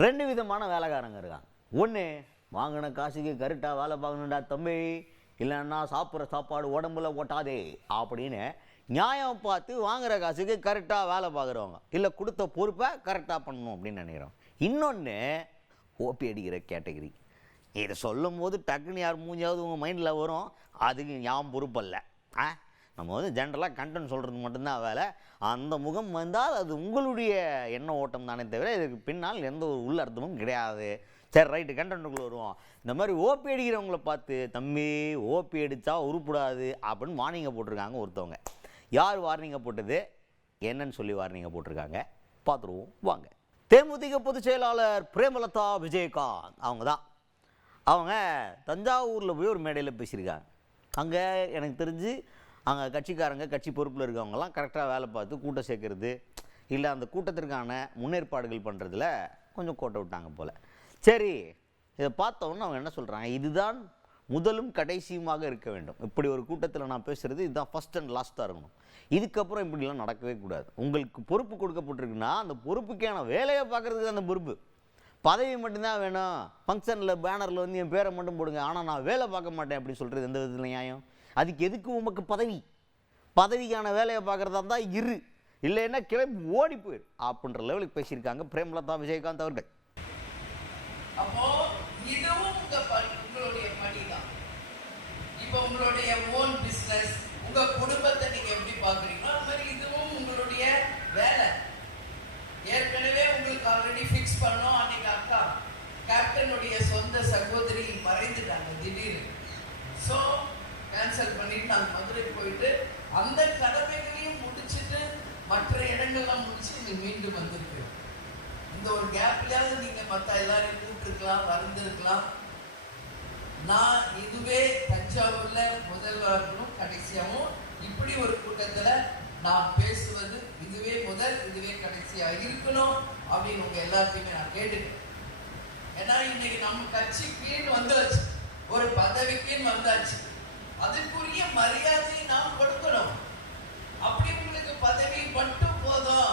2 விதமான வேலைக்காரங்க இருக்காங்க. ஒன்று, வாங்கின காசுக்கு கரெக்டாக வேலை பார்க்கணுண்டா தம்பி, இல்லைன்னா சாப்பிட்ற சாப்பாடு உடம்புல ஓட்டாதே அப்படின்னு நியாயம் பார்த்து வாங்குகிற காசுக்கு கரெக்டாக வேலை பார்க்குறவங்க, இல்லை கொடுத்த பொறுப்பை கரெக்டாக பண்ணணும் அப்படின்னு நினைக்கிறோம். இன்னொன்று, ஓபி அடிக்கிற கேட்டகரி. இதை சொல்லும் போது டக்குன்னு யார் மூஞ்சாவது உங்கள் மைண்டில் வரும், அதுக்கு ஞாபகம் பொறுப்பல்ல. நம்ம ஜென்ரலாக கண்டென்ட் சொல்கிறது மட்டும்தான் வேலை. அந்த முகம் வந்தால் அது உங்களுடைய எண்ண ஓட்டம் தானே தவிர இதுக்கு பின்னால் எந்த ஒரு உள்ளர்த்தமும் கிடையாது. சரி, ரைட்டு, கண்டென்ட்டுக்குள்ளே வருவோம். இந்த மாதிரி ஓபி அடிக்கிறவங்கள பார்த்து, தம்பி ஓபி அடித்தா உருப்படாது அப்படின்னு வார்னிங்கை போட்டிருக்காங்க ஒருத்தவங்க. யார் வார்னிங்கை போட்டது, என்னன்னு சொல்லி வார்னிங்கை போட்டிருக்காங்க பார்த்துருவோம் வாங்க. தேமுதிக பொதுச் செயலாளர் பிரேமலதா விஜயகாந்த் அவங்க தான். அவங்க தஞ்சாவூரில் போய் ஒரு மேடையில் பேசியிருக்காங்க. அங்கே எனக்கு தெரிஞ்சு அங்கே கட்சிக்காரங்க, கட்சி பொறுப்பில் இருக்கவங்கலாம் கரெக்டாக வேலை பார்த்து கூட்டம் சேர்க்கறது, இல்லை அந்த கூட்டத்திற்கான முன்னேற்பாடுகள் பண்ணுறதுல கொஞ்சம் கோட்டை விட்டாங்க போல். சரி, இதை பார்த்தோன்னு அவங்க என்ன சொல்கிறாங்க, இதுதான் முதலும் கடைசியுமாக இருக்க வேண்டும். இப்படி ஒரு கூட்டத்தில் நான் பேசுகிறது இதுதான் ஃபஸ்ட் அண்ட் லாஸ்ட்டாக இருக்கணும். இதுக்கப்புறம் இப்படிலாம் நடக்கவே கூடாது. உங்களுக்கு பொறுப்பு கொடுக்கப்பட்டிருக்குன்னா அந்த பொறுப்புக்கான வேலையை பார்க்குறதுக்கு அந்த பொறுப்பு. பதவி மட்டும்தான் வேணும், ஃபங்க்ஷனில் பேனரில் வந்து என் பேரை மட்டும் போடுங்க, ஆனால் நான் வேலை பார்க்க மாட்டேன் அப்படின்னு சொல்கிறது எந்த விதத்தில் நியாயம்? அதுக்கு எதுக்கு உமக்கு பதவி? பதவிக்கான வேலையை பார்க்குறதா தான் இரு, இல்லைன்னா கிளம்பி ஓடி போயிரு அப்படின்ற லெவலுக்கு பேசியிருக்காங்க பிரேமலதா விஜயகாந்த் அவர்கள். அப்போ இதுவும் உங்களுடைய பணி தான். இப்போ உங்களுடைய ஓன் பிஸ்னஸ், உங்க குடும்பத்தை நீங்க எப்படி பார்க்குறீங்களோ அது மாதிரி இதுவும் உங்களுடைய வேலை. ஏற்கனவே உங்களுக்கு ஆல்ரெடி ஃபிக்ஸ் பண்ணோம். அன்னைக்கு அக்கா கேப்டனுடைய சொந்த சகோதரி மறைந்துட்டாங்க திடீர்னு. ஸோ கேன்சல் பண்ணிட்டு நாங்கள் மதுரை போயிட்டு அந்த கடமைகளையும் முடிச்சுட்டு மற்ற இடங்கள்லாம் முடிச்சு இங்கே மீண்டும் வந்திருக்கு. இந்த ஒரு கேப்லையாவது நீங்க மற்ற எல்லாரையும் கூப்பிட்டுருக்கலாம், வந்திருக்கலாம். நான் இதுவே தஞ்சாவூர்ல முதல்வர்களும் கடைசியாகவும் இப்படி ஒரு கூட்டத்துல நான் பேசுவது இதுவே முதல், இதுவே கடைசியா இருக்கணும் அப்படின்னு உங்க எல்லாத்தையுமே நான் கேட்டுக்கிறேன். ஏன்னா இன்னைக்கு நம்ம கட்சிக்குன்னு வந்தாச்சு, ஒரு பதவிக்குன்னு வந்தாச்சு, அதுக்குரிய மரியாதையை நாம் கொடுக்கணும். அப்படி உங்களுக்கு பதவி மட்டும் போதும்,